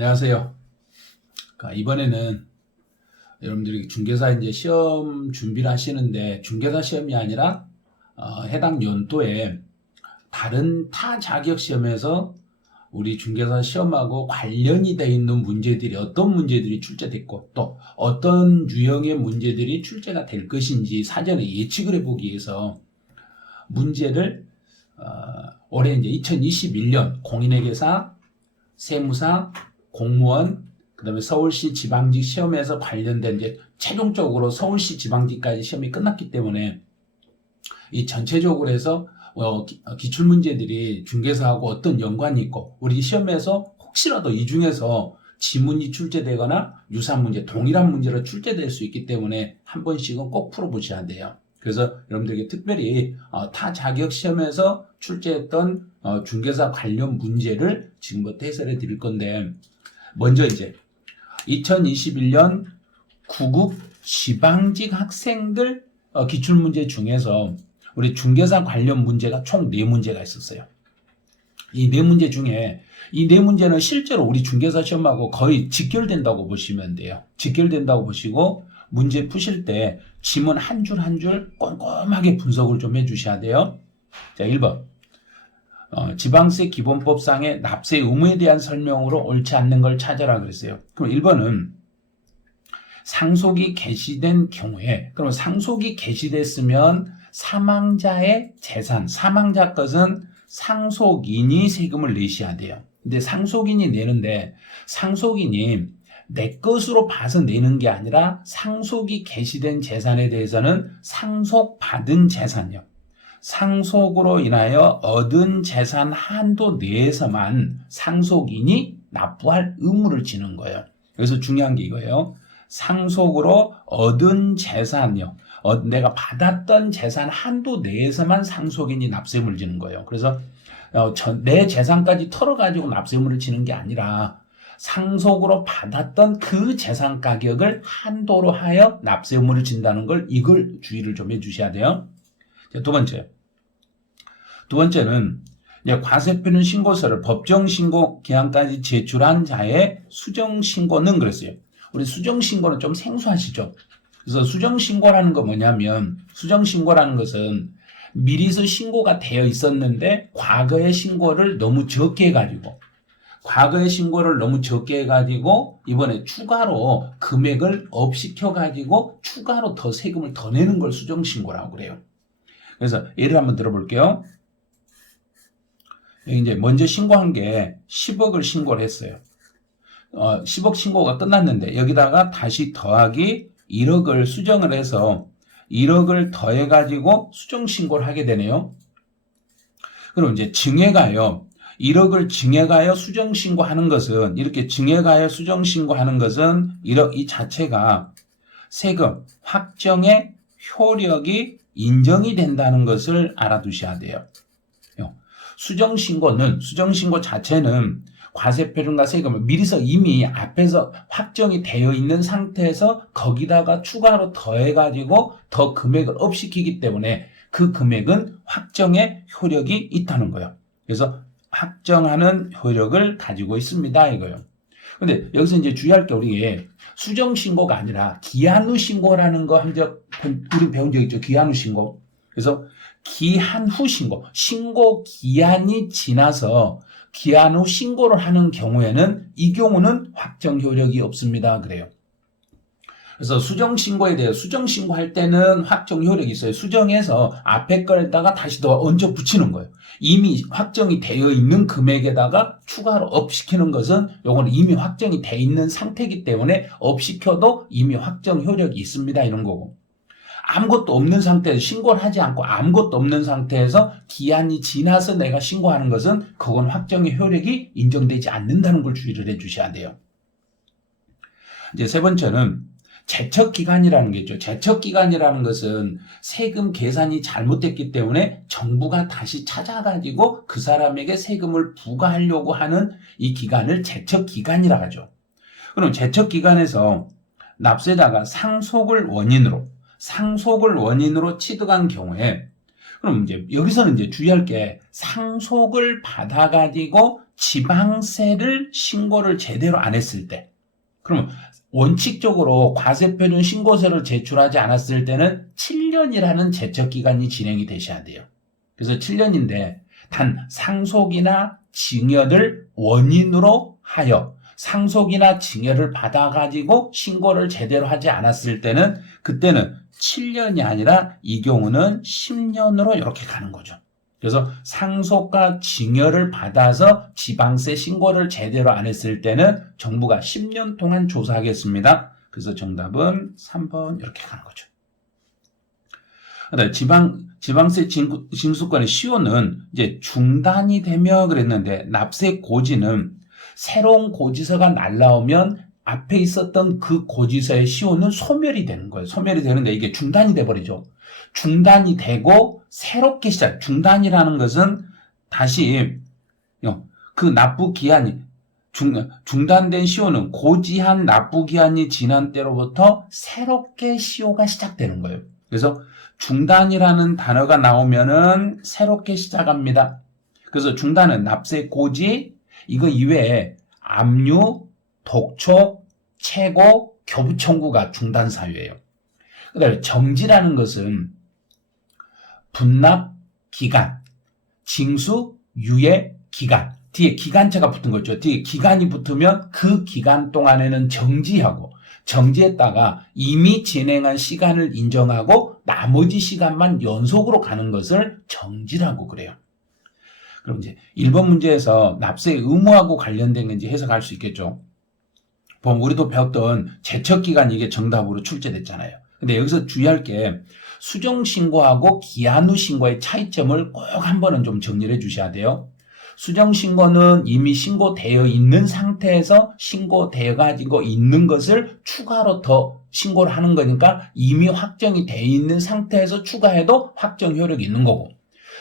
안녕하세요. 이번에는 여러분들이 중개사 이제 시험 준비를 하시는데 중개사 시험이 아니라 해당 연도에 다른 타 자격 시험에서 우리 중개사 시험하고 관련이 되어 있는 문제들이 어떤 문제들이 출제됐고 또 어떤 유형의 문제들이 출제가 될 것인지 사전에 예측을 해보기 위해서 문제를 올해 이제 2021년 공인회계사, 세무사, 공무원, 그 다음에 서울시 지방직 시험에서 관련된 이제 최종적으로 서울시 지방직까지 시험이 끝났기 때문에 이 전체적으로 해서 기출문제들이 중개사하고 어떤 연관이 있고 우리 시험에서 혹시라도 이 중에서 지문이 출제되거나 유사한 문제, 동일한 문제로 출제될 수 있기 때문에 한 번씩은 꼭 풀어보셔야 돼요. 그래서 여러분들에게 특별히 타 자격 시험에서 출제했던 중개사 관련 문제를 지금부터 해설해 드릴 건데 먼저 이제 2021년 구급 지방직 학생들 기출문제 중에서 우리 중개사 관련 문제가 총 4문제가 있었어요. 이 4문제 중에 이 4문제는 실제로 우리 중개사 시험하고 거의 직결된다고 보시면 돼요. 직결된다고 보시고 문제 푸실 때 지문 한 줄 한 줄 꼼꼼하게 분석을 좀 해주셔야 돼요. 자, 1번. 지방세 기본법상의 납세 의무에 대한 설명으로 옳지 않는 걸 찾아라 그랬어요. 그럼 1번은 상속이 개시된 경우에, 그럼 상속이 개시됐으면 사망자의 재산, 사망자 것은 상속인이 세금을 내셔야 돼요. 근데 상속인이 내는데 상속인이 내 것으로 봐서 내는 게 아니라 상속이 개시된 재산에 대해서는 상속받은 재산이요. 상속으로 인하여 얻은 재산 한도 내에서만 상속인이 납부할 의무를 지는 거예요. 그래서 중요한 게 이거예요. 상속으로 얻은 재산이요. 내가 받았던 재산 한도 내에서만 상속인이 납세의무를 지는 거예요. 그래서 내 재산까지 털어가지고 납세의무를 지는 게 아니라 상속으로 받았던 그 재산 가격을 한도로 하여 납세 의무를 진다는 걸 이걸 주의를 좀 해주셔야 돼요. 자, 두 번째는 과세표는 신고서를 법정 신고 기한까지 제출한 자의 수정 신고는 그랬어요. 우리 수정 신고는 좀 생소하시죠? 그래서 수정 신고라는 거 뭐냐면 수정 신고라는 것은 미리서 신고가 되어 있었는데 과거의 신고를 너무 적게 해가지고 이번에 추가로 금액을 업시켜가지고 추가로 더 세금을 더 내는 걸 수정신고라고 그래요. 그래서 예를 한번 들어볼게요. 여기 이제 먼저 신고한 게 10억을 신고를 했어요. 10억 신고가 끝났는데 여기다가 다시 더하기 1억을 수정을 해서 1억을 더해가지고 수정신고를 하게 되네요. 그럼 이제 증액가요. 1억을 증액하여 수정신고하는 것은 이렇게 증액하여 수정신고하는 것은 1억 이 자체가 세금 확정의 효력이 인정이 된다는 것을 알아두셔야 돼요. 수정신고 자체는 과세표준과 세금을 미리서 이미 앞에서 확정이 되어 있는 상태에서 거기다가 추가로 더해가지고 더 금액을 업시키기 때문에 그 금액은 확정의 효력이 있다는 거예요. 그래서 확정하는 효력을 가지고 있습니다. 이거요. 근데 여기서 이제 주의할 게 우리 수정 신고가 아니라 기한 후 신고라는 거 우리 배운 적 있죠? 기한 후 신고. 그래서 기한 후 신고 기한이 지나서 기한 후 신고를 하는 경우에는 이 경우는 확정 효력이 없습니다. 그래요. 그래서 수정신고에 대해 수정신고할 때는 확정 효력이 있어요. 수정해서 앞에 거에다가 다시 더 얹어 붙이는 거예요. 이미 확정이 되어 있는 금액에다가 추가로 업시키는 것은 요건 이미 확정이 되어 있는 상태이기 때문에 업시켜도 이미 확정 효력이 있습니다. 이런 거고. 아무것도 없는 상태에서 신고를 하지 않고 아무것도 없는 상태에서 기한이 지나서 내가 신고하는 것은 그건 확정의 효력이 인정되지 않는다는 걸 주의를 해 주셔야 돼요. 이제 세 번째는 제척기간이라는 게 있죠. 제척기간이라는 것은 세금 계산이 잘못됐기 때문에 정부가 다시 찾아가지고 그 사람에게 세금을 부과하려고 하는 이 기간을 제척기간이라고 하죠. 그럼 제척기간에서 납세자가 상속을 원인으로 취득한 경우에 그럼 이제 여기서는 이제 주의할 게 상속을 받아가지고 지방세를 신고를 제대로 안 했을 때, 그러면 원칙적으로 과세표준 신고서를 제출하지 않았을 때는 7년이라는 제척기간이 진행이 되셔야 돼요. 그래서 7년인데 단 상속이나 징여를 원인으로 하여 상속이나 징여를 받아가지고 신고를 제대로 하지 않았을 때는 그때는 7년이 아니라 이 경우는 10년으로 이렇게 가는 거죠. 그래서 상속과 징여를 받아서 지방세 신고를 제대로 안 했을 때는 정부가 10년 동안 조사하겠습니다. 그래서 정답은 3번 이렇게 가는 거죠. 지방세 징수권의 시효는 이제 중단이 되며 그랬는데 납세 고지는 새로운 고지서가 날라오면 앞에 있었던 그 고지서의 시효는 소멸이 되는 거예요. 소멸이 되는데 이게 중단이 돼버리죠. 중단이 되고 새롭게 시작. 중단이라는 것은 다시 그 납부기한이 중단된 시효는 고지한 납부기한이 지난 때로부터 새롭게 시효가 시작되는 거예요. 그래서 중단이라는 단어가 나오면은 새롭게 시작합니다. 그래서 중단은 납세 고지, 이거 이외에 압류, 독촉, 채고, 교부 청구가 중단 사유예요. 그다음에 정지라는 것은 분납 기간, 징수 유예 기간, 뒤에 기간차가 붙은 거죠. 뒤에 기간이 붙으면 그 기간 동안에는 정지했다가 이미 진행한 시간을 인정하고 나머지 시간만 연속으로 가는 것을 정지라고 그래요. 그럼 이제 1번 문제에서 납세 의무하고 관련된 건지 해석할 수 있겠죠. 보면 우리도 배웠던 제척기간 이게 정답으로 출제됐잖아요. 근데 여기서 주의할 게 수정신고하고 기한 후 신고의 차이점을 꼭 한 번은 좀 정리를 해 주셔야 돼요. 수정신고는 이미 신고되어 있는 상태에서 신고되어 가지고 있는 것을 추가로 더 신고를 하는 거니까 이미 확정이 되어 있는 상태에서 추가해도 확정 효력이 있는 거고,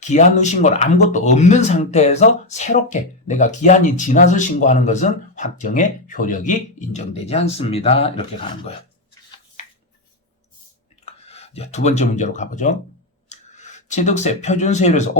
기한 후 신고는 아무것도 없는 상태에서 새롭게 내가 기한이 지나서 신고하는 것은 확정의 효력이 인정되지 않습니다. 이렇게 가는 거예요. 이제 두 번째 문제로 가보죠. 취득세 표준세율에서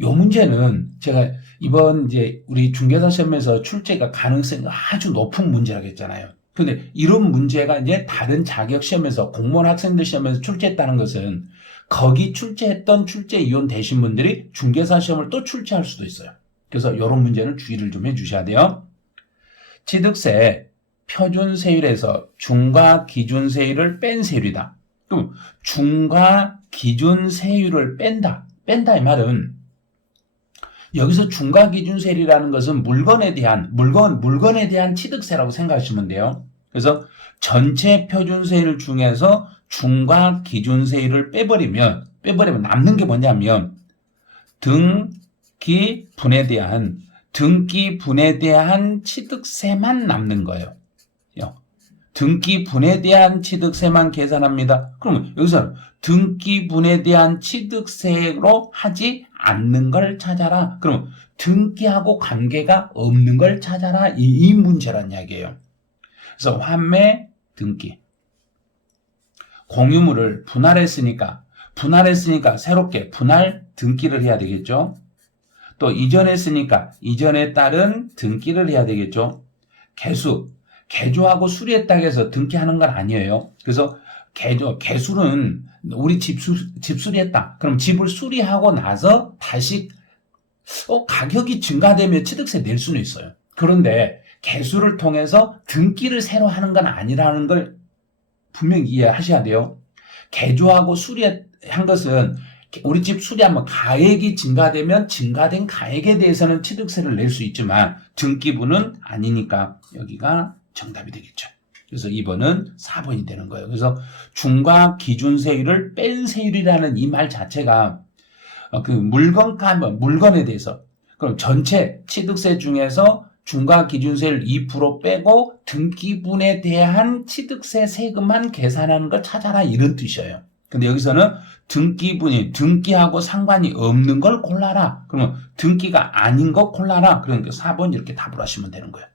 요 문제는 제가 이번 이제 우리 중개사 시험에서 출제가 가능성이 아주 높은 문제라고 했잖아요. 근데 이런 문제가 이제 다른 자격 시험에서 공무원 학생들 시험에서 출제했다는 것은 거기 출제했던 출제 이혼 되신 분들이 중개사 시험을 또 출제할 수도 있어요. 그래서 이런 문제는 주의를 좀 해주셔야 돼요. 취득세 표준세율에서 중과 기준세율을 뺀 세율이다. 그럼 중과 기준세율을 뺀다 이 말은 여기서 중과 기준세율이라는 것은 물건에 대한 취득세라고 생각하시면 돼요. 그래서 전체 표준세율 중에서 중과 기준세율을 빼버리면 남는 게 뭐냐면 등기분에 대한 취득세만 남는 거예요. 등기분에 대한 취득세만 계산합니다. 그러면 여기서 등기분에 대한 취득세로 하지 않는 걸 찾아라. 그럼 등기하고 관계가 없는 걸 찾아라. 이 문제란 이야기예요. 그래서 환매, 등기. 공유물을 분할했으니까 새롭게 분할 등기를 해야 되겠죠. 또 이전했으니까 이전에 따른 등기를 해야 되겠죠. 개조하고 수리했다고 해서 등기하는 건 아니에요. 그래서 개수는 우리 집 수리했다. 그럼 집을 수리하고 나서 다시 가격이 증가되면 취득세 낼 수는 있어요. 그런데 개수를 통해서 등기를 새로 하는 건 아니라는 걸 분명히 이해하셔야 돼요. 개조하고 수리한 것은 우리 집 수리하면 가액이 증가되면 증가된 가액에 대해서는 취득세를 낼 수 있지만 등기부는 아니니까 여기가 정답이 되겠죠. 그래서 2번은 4번이 되는 거예요. 그래서 중과 기준세율을 뺀 세율이라는 이 말 자체가 그 물건에 대해서 그럼 전체 취득세 중에서 중과 기준세율 2% 빼고 등기분에 대한 취득세 세금만 계산하는 걸 찾아라 이런 뜻이에요. 근데 여기서는 등기하고 상관이 없는 걸 골라라. 그러면 등기가 아닌 거 골라라. 그러니까 4번 이렇게 답을 하시면 되는 거예요.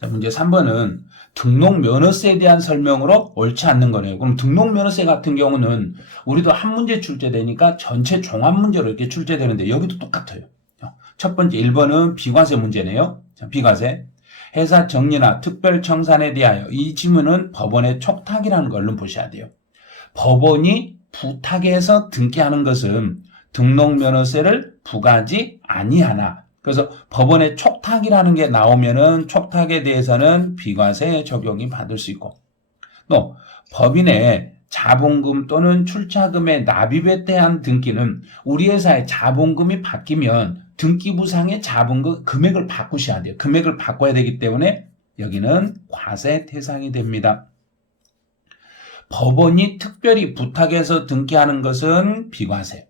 자, 문제 3번은 등록면허세에 대한 설명으로 옳지 않는 거네요. 그럼 등록면허세 같은 경우는 우리도 한 문제 출제되니까 전체 종합 문제로 이렇게 출제되는데 여기도 똑같아요. 첫 번째 1번은 비과세 문제네요. 자, 비과세. 회사 정리나 특별 청산에 대하여 이 지문은 법원의 촉탁이라는 걸 얼른 보셔야 돼요. 법원이 부탁해서 등기하는 것은 등록면허세를 부과하지 아니하나. 그래서 법원의 촉탁이라는 게 나오면은 촉탁에 대해서는 비과세 적용이 받을 수 있고, 또 법인의 자본금 또는 출자금의 납입에 대한 등기는 우리 회사의 자본금이 바뀌면 등기부상의 자본금 금액을 바꾸셔야 돼요. 금액을 바꿔야 되기 때문에 여기는 과세 대상이 됩니다. 법원이 특별히 부탁해서 등기하는 것은 비과세.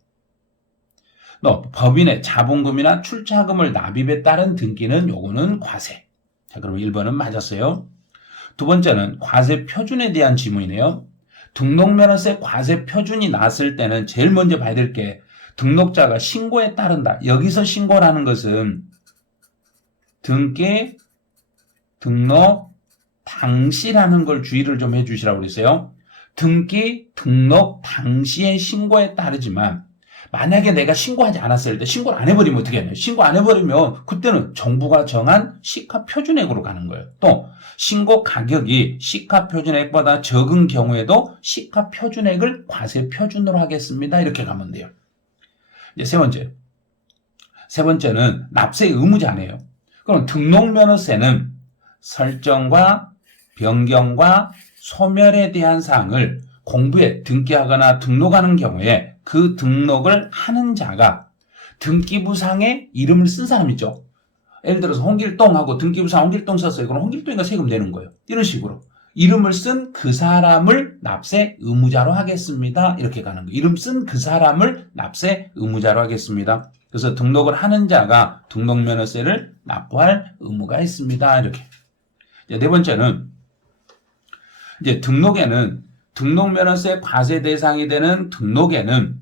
또 법인의 자본금이나 출자금을 납입에 따른 등기는 요거는 과세. 자, 그럼 1번은 맞았어요. 두 번째는 과세 표준에 대한 지문이네요. 등록면허세 과세 표준이 났을 때는 제일 먼저 봐야 될 게 등록자가 신고에 따른다. 여기서 신고라는 것은 등기, 등록, 당시라는 걸 주의를 좀 해주시라고 그랬어요. 등기, 등록, 당시의 신고에 따르지만 만약에 내가 신고하지 않았을 때 신고를 안 해버리면 어떻게 하냐. 신고 안 해버리면 그때는 정부가 정한 시가 표준액으로 가는 거예요. 또 신고 가격이 시가 표준액보다 적은 경우에도 시가 표준액을 과세 표준으로 하겠습니다. 이렇게 가면 돼요. 이제 세 번째는 납세 의무자네요. 그럼 등록면허세는 설정과 변경과 소멸에 대한 사항을 공부에 등기하거나 등록하는 경우에 그 등록을 하는 자가 등기부상에 이름을 쓴 사람이죠. 예를 들어서 홍길동하고 등기부상 홍길동 썼어요. 그럼 홍길동이가 세금 내는 거예요. 이런 식으로. 이름을 쓴 그 사람을 납세 의무자로 하겠습니다. 이렇게 가는 거예요. 이름 쓴 그 사람을 납세 의무자로 하겠습니다. 그래서 등록을 하는 자가 등록면허세를 납부할 의무가 있습니다. 이렇게. 네 번째는 이제 등록면허세 과세 대상이 되는 등록에는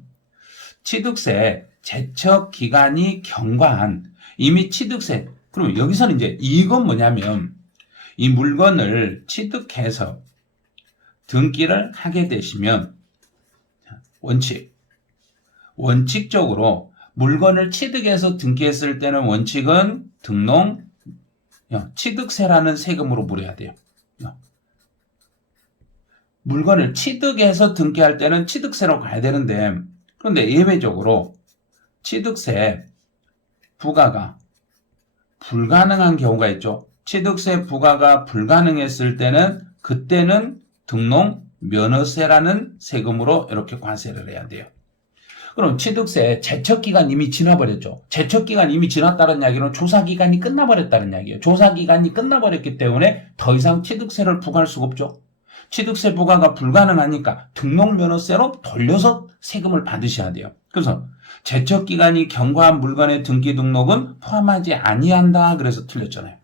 취득세 제척 기간이 경과한 이미 취득세. 그럼 여기서는 이제 이건 뭐냐면 이 물건을 취득해서 등기를 하게 되시면 원칙적으로 물건을 취득해서 등기했을 때는 원칙은 취득세라는 세금으로 물어야 돼요. 물건을 취득해서 등기할 때는 취득세로 가야 되는데 그런데 예외적으로 취득세 부과가 불가능한 경우가 있죠. 취득세 부과가 불가능했을 때는 그때는 등록면허세라는 세금으로 이렇게 과세를 해야 돼요. 그럼 취득세 제척기간 이미 지나버렸죠. 제척기간 이미 지났다는 이야기는 조사기간이 끝나버렸다는 이야기예요. 조사기간이 끝나버렸기 때문에 더 이상 취득세를 부과할 수가 없죠. 취득세 부과가 불가능하니까 등록면허세로 돌려서 세금을 받으셔야 돼요. 그래서 제척기간이 경과한 물건의 등기 등록은 포함하지 아니한다. 그래서 틀렸잖아요.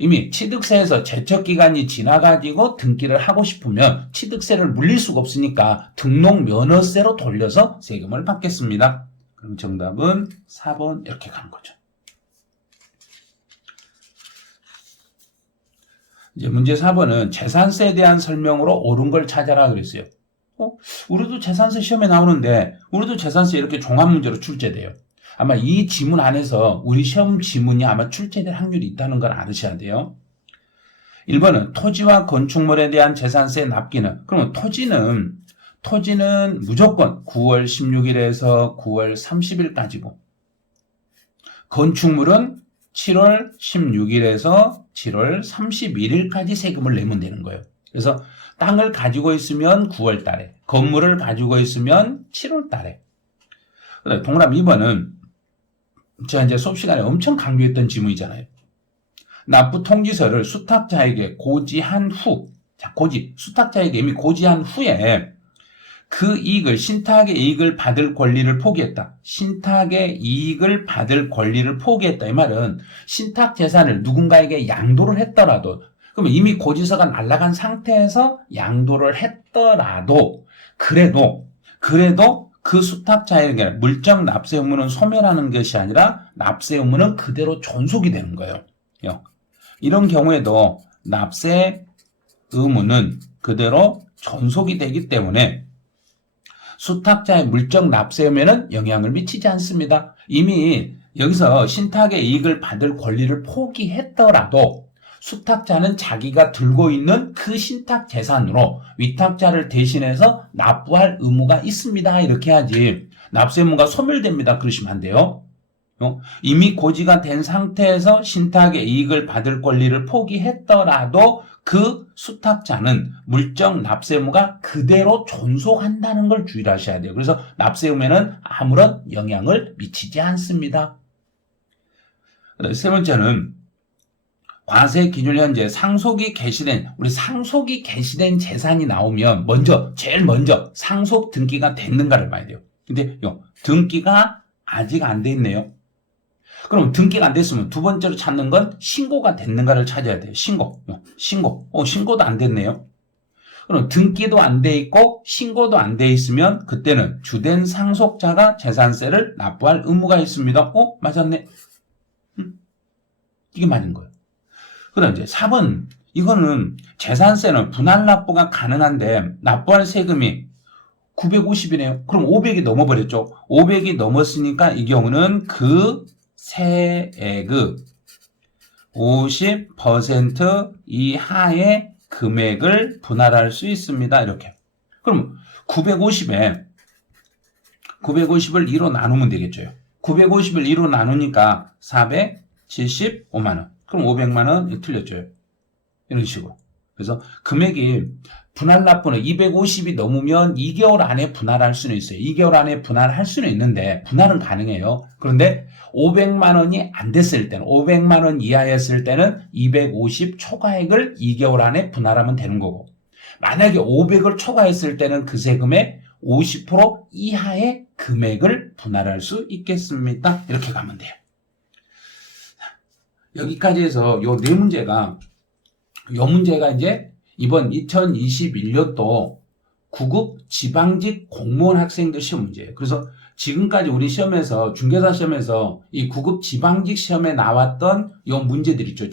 이미 취득세에서 제척기간이 지나가지고 등기를 하고 싶으면 취득세를 물릴 수가 없으니까 등록면허세로 돌려서 세금을 받겠습니다. 그럼 정답은 4번 이렇게 가는 거죠. 이제 문제 4번은 재산세에 대한 설명으로 옳은 걸 찾아라 그랬어요. 우리도 재산세 시험에 나오는데 우리도 재산세 이렇게 종합문제로 출제돼요. 아마 이 지문 안에서 우리 시험 지문이 아마 출제될 확률이 있다는 걸 알으셔야 돼요. 1번은 토지와 건축물에 대한 재산세 납기는, 그러면 토지는 무조건 9월 16일에서 9월 30일까지고 건축물은 7월 16일에서 7월 31일까지 세금을 내면 되는 거예요. 그래서 땅을 가지고 있으면 9월 달에, 건물을 가지고 있으면 7월 달에. 동그라미 2번은 제가 이제 수업 시간에 엄청 강조했던 지문이잖아요. 납부 통지서를 수탁자에게 고지한 후, 수탁자에게 이미 고지한 후에 그 이익을, 신탁의 이익을 받을 권리를 포기했다. 신탁의 이익을 받을 권리를 포기했다. 이 말은 신탁 재산을 누군가에게 양도를 했더라도, 그러면 이미 고지서가 날아간 상태에서 양도를 했더라도, 그래도 그 수탁자에게 물적 납세 의무는 소멸하는 것이 아니라 납세 의무는 그대로 존속이 되는 거예요. 이런 경우에도 납세 의무는 그대로 존속이 되기 때문에 수탁자의 물적 납세 의무에는 영향을 미치지 않습니다. 이미 여기서 신탁의 이익을 받을 권리를 포기했더라도 수탁자는 자기가 들고 있는 그 신탁 재산으로 위탁자를 대신해서 납부할 의무가 있습니다. 이렇게 해야지 납세 의무가 소멸됩니다. 그러시면 안 돼요. 이미 고지가 된 상태에서 신탁의 이익을 받을 권리를 포기했더라도 그 수탁자는 물적 납세 의무가 그대로 존속한다는 걸 주의를 하셔야 돼요. 그래서 납세 의무에는 아무런 영향을 미치지 않습니다. 세 번째는 과세 기준 현재 상속이 개시된 우리 상속이 개시된 재산이 나오면 제일 먼저 상속 등기가 됐는가를 봐야 돼요. 근데 등기가 아직 안 돼 있네요. 그럼 등기가 안 됐으면 두 번째로 찾는 건 신고가 됐는가를 찾아야 돼요. 신고도 안 됐네요. 그럼 등기도 안 돼 있고 신고도 안 돼 있으면 그때는 주된 상속자가 재산세를 납부할 의무가 있습니다. 맞았네. 이게 맞은 거예요. 그다음 이제 4번 이거는 재산세는 분할 납부가 가능한데 납부할 세금이 950이네요. 그럼 500이 넘어버렸죠. 500이 넘었으니까 이 경우는 그 세액의 50% 이하의 금액을 분할할 수 있습니다. 이렇게. 그럼 950을 2로 나누면 되겠죠. 950을 2로 나누니까 475만 원. 그럼 500만 원 틀렸죠. 이런 식으로. 그래서 금액이 분할 납부는 250이 넘으면 2개월 안에 분할할 수는 있어요. 2개월 안에 분할할 수는 있는데 분할은 가능해요. 그런데 500만 원이 안 됐을 때는 500만 원 이하였을 때는 250 초과액을 2개월 안에 분할하면 되는 거고 만약에 500을 초과했을 때는 그 세금의 50% 이하의 금액을 분할할 수 있겠습니다. 이렇게 가면 돼요. 여기까지 해서 요 네 문제가 이제 이번 2021년도 9급 지방직 공무원 학생들 시험 문제예요. 그래서 지금까지 우리 시험에서 중개사 시험에서 이 9급 지방직 시험에 나왔던 요 문제들 있죠.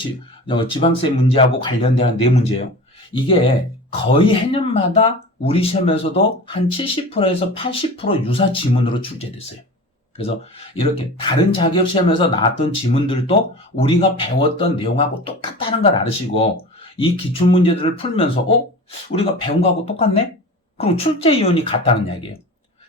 지방세 문제하고 관련된 네 문제예요. 이게 거의 해년마다 우리 시험에서도 한 70%에서 80% 유사 지문으로 출제됐어요. 그래서 이렇게 다른 자격 시험에서 나왔던 지문들도 우리가 배웠던 내용하고 똑같다는 걸 알으시고 이 기출문제들을 풀면서 우리가 배운 거하고 똑같네? 그럼 출제위원이 같다는 이야기예요.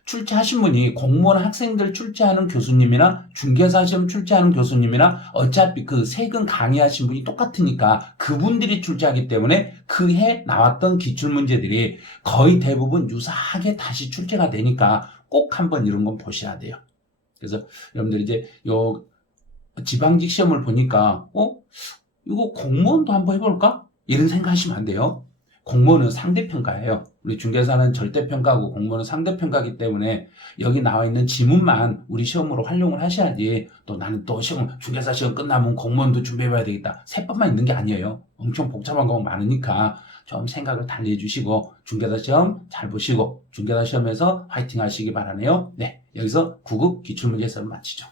출제하신 분이 공무원 학생들 출제하는 교수님이나 중개사 시험 출제하는 교수님이나 어차피 그 세금 강의하신 분이 똑같으니까 그분들이 출제하기 때문에 그 해 나왔던 기출문제들이 거의 대부분 유사하게 다시 출제가 되니까 꼭 한번 이런 건 보셔야 돼요. 그래서 여러분들 이제 요 지방직 시험을 보니까 이거 공무원도 한번 해볼까? 이런 생각하시면 안 돼요. 공무원은 상대평가예요. 우리 중개사는 절대평가고 공무원은 상대평가이기 때문에 여기 나와 있는 지문만 우리 시험으로 활용을 하셔야지 또 나는 또 중개사 시험 끝나면 공무원도 준비해봐야 되겠다. 세법만 있는 게 아니에요. 엄청 복잡한 거 많으니까 좀 생각을 달리 해주시고 중개사 시험 잘 보시고 중개사 시험에서 화이팅 하시기 바라네요. 네, 여기서 9급 기출문제 수업 마치죠.